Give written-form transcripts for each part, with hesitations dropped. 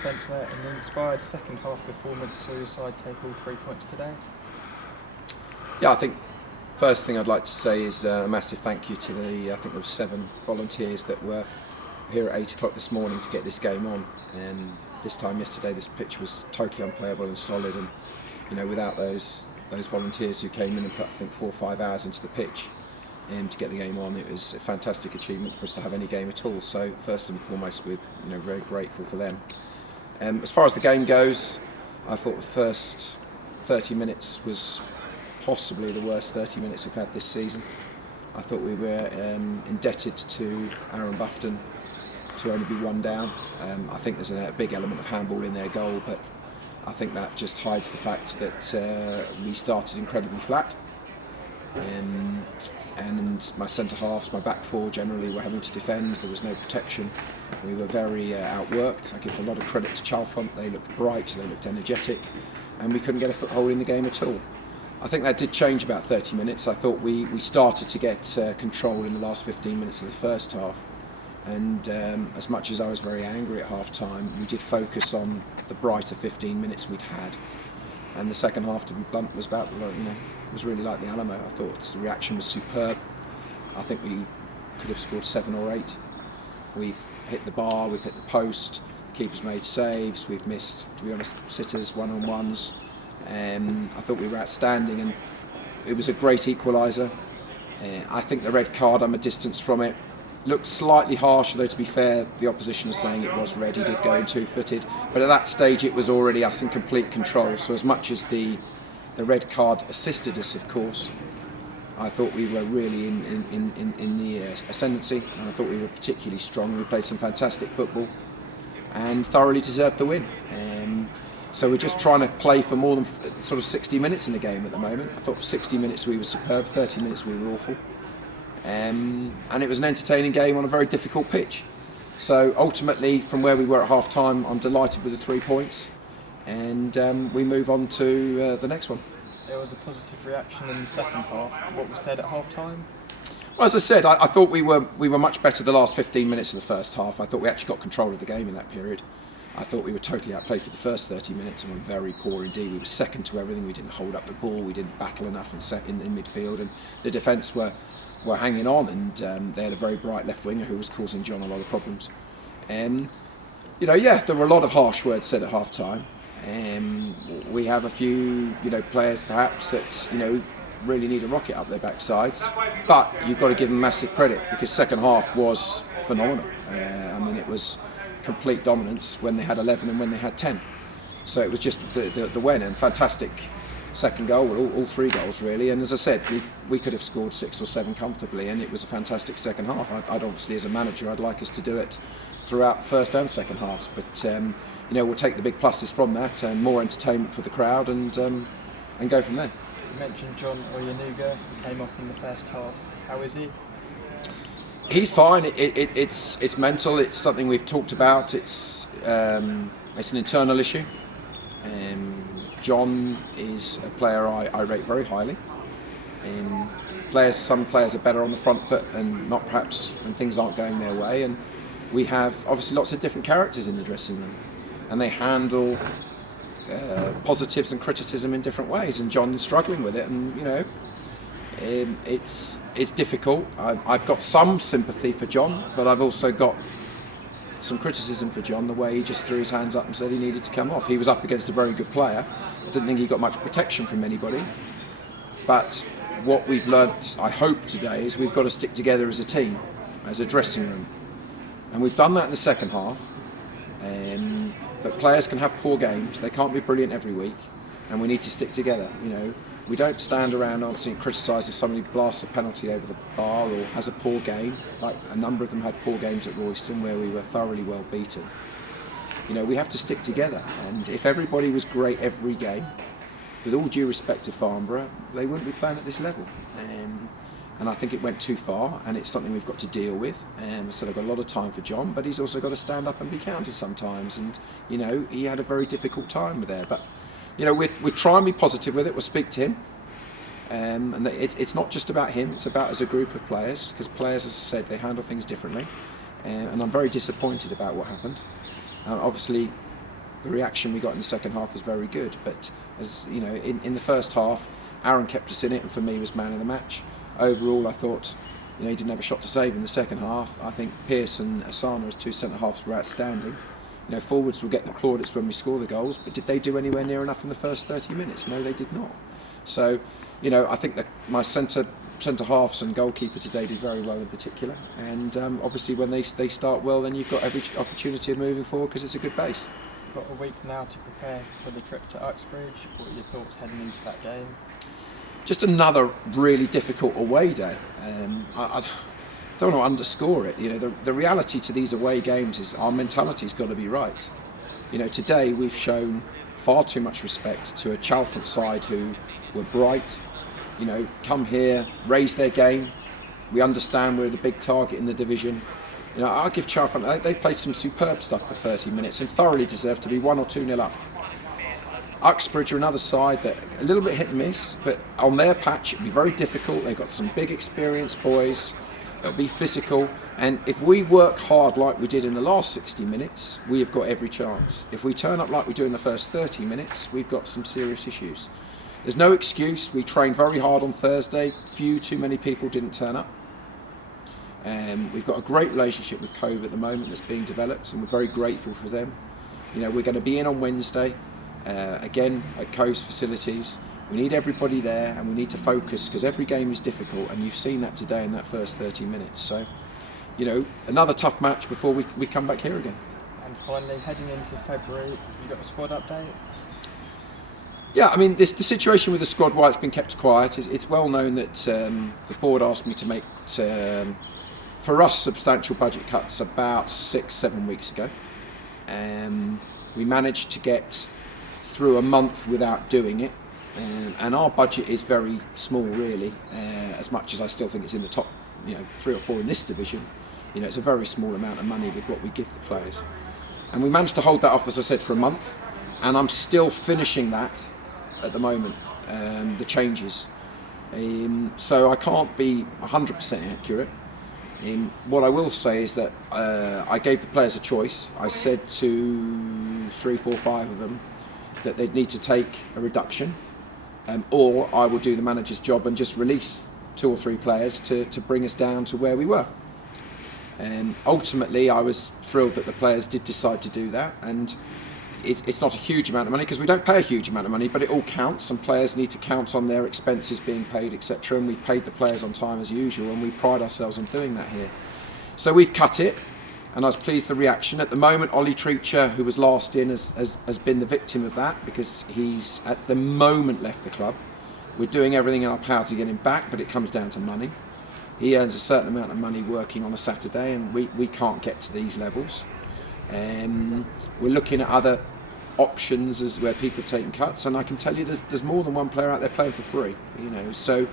Spencer, an inspired second half performance saw your side take all 3 points today. Yeah, I think first thing I'd like to say is a massive thank you to I think there were 7 volunteers that were here at 8 o'clock this morning to get this game on. And this time yesterday, this pitch was totally unplayable and solid, and without those volunteers who came in and put, I think, 4 or 5 hours into the pitch to get the game on, it was a fantastic achievement for us to have any game at all. So first and foremost, we're very grateful for them. As far as the game goes, I thought the first 30 minutes was possibly the worst 30 minutes we've had this season. I thought we were indebted to Aaron Buffton to only be 1 down. I think there's a big element of handball in their goal, but I think that just hides the fact that we started incredibly flat. And my centre halves, my back four generally were having to defend. There was no protection. We were very outworked. I give a lot of credit to Chalfont. They looked bright, they looked energetic, and we couldn't get a foothold in the game at all. I think that did change about 30 minutes. I thought we started to get control in the last 15 minutes of the first half. And as much as I was very angry at half time, we did focus on the brighter 15 minutes we'd had. And the second half, to be blunt, was about, was really like the Alamo. I thought the reaction was superb. I think we could have scored 7 or 8. We've hit the bar, we've hit the post, the keeper's made saves, we've missed, to be honest, sitters, one-on-ones. I thought we were outstanding, and it was a great equaliser. I think the red card, I'm a distance from it. Looked slightly harsh, though, to be fair. The opposition is saying it was red. He did go in 2-footed, but at that stage it was already us in complete control. So as much as the red card assisted us, of course, I thought we were really in the ascendancy, and I thought we were particularly strong. We played some fantastic football and thoroughly deserved the win. So we're just trying to play for more than sort of 60 minutes in the game at the moment. I thought for 60 minutes we were superb, 30 minutes we were awful. And it was an entertaining game on a very difficult pitch. So ultimately, from where we were at half time, I'm delighted with the 3 points, and we move on to the next one. There was a positive reaction in the second half. What was said at half time? Well, as I said, I thought we were much better the last 15 minutes of the first half. I thought we actually got control of the game in that period. I thought we were totally outplayed for the first 30 minutes and were very poor indeed. We were second to everything. We didn't hold up the ball. We didn't battle enough and set in midfield, and the defence were hanging on, and they had a very bright left winger who was causing John a lot of problems. There were a lot of harsh words said at half time. We have a few players perhaps that really need a rocket up their backsides, but you've got to give them massive credit, because second half was phenomenal. It was complete dominance when they had 11 and when they had 10. So it was just the win, and fantastic second goal, all 3 goals really. And as I said, we could have scored 6 or 7 comfortably, and it was a fantastic second half. I'd obviously, as a manager, I'd like us to do it throughout first and second halves, but we'll take the big pluses from that, and more entertainment for the crowd, and go from there. You mentioned John Oyenuga, who came off in the first half. How is he? He's fine. It's mental. It's something we've talked about. It's an internal issue. John is a player I rate very highly. Some players are better on the front foot, and not perhaps when things aren't going their way. And we have obviously lots of different characters in the dressing room, and they handle positives and criticism in different ways. And John's struggling with it, and it's difficult. I've got some sympathy for John, but I've also got some criticism for John, the way he just threw his hands up and said he needed to come off. He was up against a very good player. I didn't think he got much protection from anybody. But what we've learnt, I hope, today is we've got to stick together as a team, as a dressing room. And we've done that in the second half. But players can have poor games. They can't be brilliant every week. And we need to stick together. We don't stand around obviously and criticise if somebody blasts a penalty over the bar or has a poor game. Like a number of them had poor games at Royston, where we were thoroughly well beaten. We have to stick together, and if everybody was great every game, with all due respect to Farnborough, they wouldn't be playing at this level. And I think it went too far, and it's something we've got to deal with. So I've got a lot of time for John, but he's also got to stand up and be counted sometimes. And he had a very difficult time there. But we try and be positive with it. We'll speak to him, and it's not just about him. It's about as a group of players, because players, as I said, they handle things differently. And I'm very disappointed about what happened. Obviously, the reaction we got in the second half was very good. But as you know, in the first half, Aaron kept us in it, and for me was man of the match. Overall, I thought, you know, he didn't have a shot to save in the second half. I think Pearce and Asana as two centre halves were outstanding. You know, forwards will get the plaudits when we score the goals, but did they do anywhere near enough in the first 30 minutes? No, they did not. So, you know, I think that my centre halves and goalkeeper today did very well in particular. And obviously, when they start well, then you've got every opportunity of moving forward because it's a good base. Got a week now to prepare for the trip to Uxbridge. What are your thoughts heading into that game? Just another really difficult away day. I don't want to underscore it. You know, the reality to these away games is our mentality's got to be right. You know, today we've shown far too much respect to a Chalfont side who were bright. You know, come here, raise their game. We understand we're the big target in the division. You know, I'll give Chalfont, they played some superb stuff for 30 minutes and thoroughly deserved to be 1 or 2-0 up. Uxbridge are another side that a little bit hit and miss, but on their patch it'll be very difficult. They've got some big experienced boys. It'll be physical, and if we work hard like we did in the last 60 minutes, we have got every chance. If we turn up like we do in the first 30 minutes, we've got some serious issues. There's no excuse. We trained very hard on Thursday. Too many people didn't turn up. We've got a great relationship with Cove at the moment that's being developed, and we're very grateful for them. You know, we're going to be in on Wednesday, again at Cove's facilities. We need everybody there, and we need to focus because every game is difficult, and you've seen that today in that first 30 minutes. So, you know, another tough match before we come back here again. And finally, heading into February, you got a squad update? Yeah, I mean, the situation with the squad, why it's been kept quiet, is it's well known that the board asked me to make, for us, substantial budget cuts about 6-7 weeks ago. We managed to get through a month without doing it. And our budget is very small, really, as much as I still think it's in the top, you know, 3 or 4 in this division. You know, it's a very small amount of money with what we give the players. And we managed to hold that off, as I said, for a month. And I'm still finishing that at the moment, the changes. So I can't be 100% accurate. What I will say is that I gave the players a choice. I said to 3, 4, 5 of them that they'd need to take a reduction, or I will do the manager's job and just release 2 or 3 players to bring us down to where we were. Ultimately, I was thrilled that the players did decide to do that, and it's not a huge amount of money because we don't pay a huge amount of money, but it all counts, and players need to count on their expenses being paid, etc. And we've paid the players on time as usual, and we pride ourselves on doing that here. So we've cut it, and I was pleased with the reaction. At the moment, Ollie Treacher, who was last in, has been the victim of that because he's at the moment left the club. We're doing everything in our power to get him back, but it comes down to money. He earns a certain amount of money working on a Saturday, and we can't get to these levels. We're looking at other options as where people are taking cuts, and I can tell you there's more than one player out there playing for free. You know, so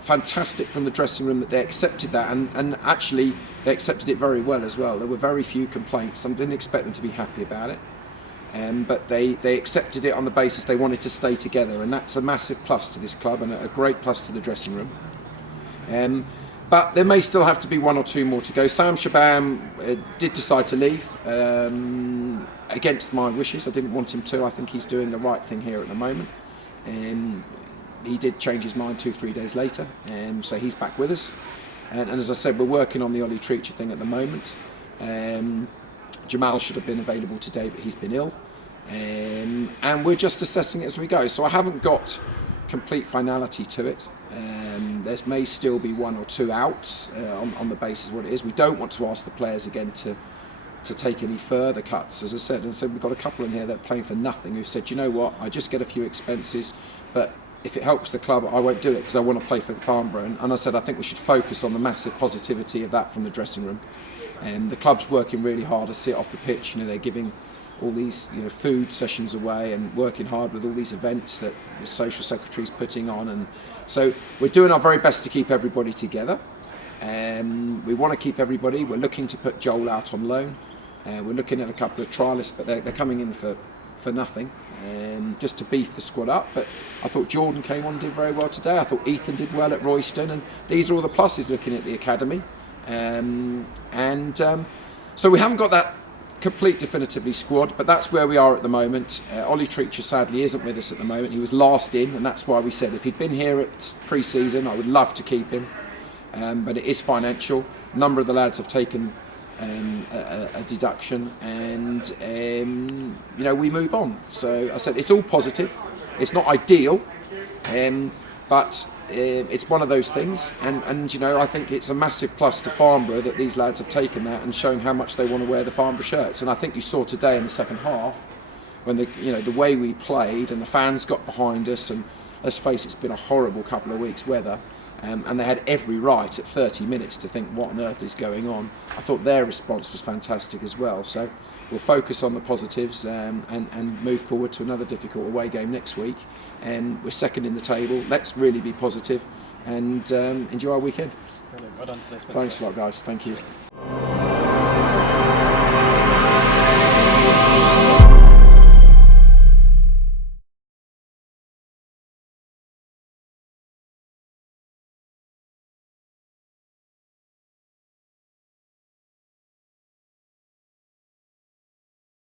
fantastic from the dressing room that they accepted that, and actually they accepted it very well as well. There were very few complaints. I didn't expect them to be happy about it, but they accepted it on the basis they wanted to stay together, and that's a massive plus to this club and a great plus to the dressing room. But there may still have to be 1 or 2 more to go. Sam Shabam did decide to leave against my wishes. I didn't want him to. I think he's doing the right thing here at the moment. He did change his mind 2-3 days later, so he's back with us. And as I said, we're working on the Ollie Treacher thing at the moment. Jamal should have been available today, but he's been ill. And we're just assessing it as we go. So I haven't got complete finality to it. There may still be 1 or 2 outs on the basis of what it is. We don't want to ask the players again to take any further cuts, as I said. And so we've got a couple in here that are playing for nothing who said, you know what, I just get a few expenses, but if it helps the club, I won't do it because I want to play for Farnborough. And I said, I think we should focus on the massive positivity of that from the dressing room. The club's working really hard to sit off the pitch. You know, they're giving all these, you know, food sessions away and working hard with all these events that the social secretary's putting on, and so we're doing our very best to keep everybody together. We want to keep everybody. We're looking to put Joel out on loan. We're looking at a couple of trialists, but they're coming in for nothing, just to beef the squad up. But I thought Jordan came on and did very well today. I thought Ethan did well at Royston, and these are all the pluses looking at the academy. So we haven't got that complete definitively squad, but that's where we are at the moment. Ollie Treacher sadly isn't with us at the moment. He was last in, and that's why we said if he'd been here at pre-season, I would love to keep him, but it is financial. A number of the lads have taken a deduction, and we move on. So I said it's all positive. It's not ideal, but it's one of those things, and I think it's a massive plus to Farnborough that these lads have taken that and shown how much they want to wear the Farnborough shirts. And I think you saw today in the second half when the way we played and the fans got behind us, and let's face it, it's been a horrible couple of weeks weather, and they had every right at 30 minutes to think what on earth is going on. I thought their response was fantastic as well. So we'll focus on the positives and move forward to another difficult away game next week. We're second in the table. Let's really be positive and enjoy our weekend. Brilliant. Well done today, Spencer. Thanks a lot, guys. Thank you.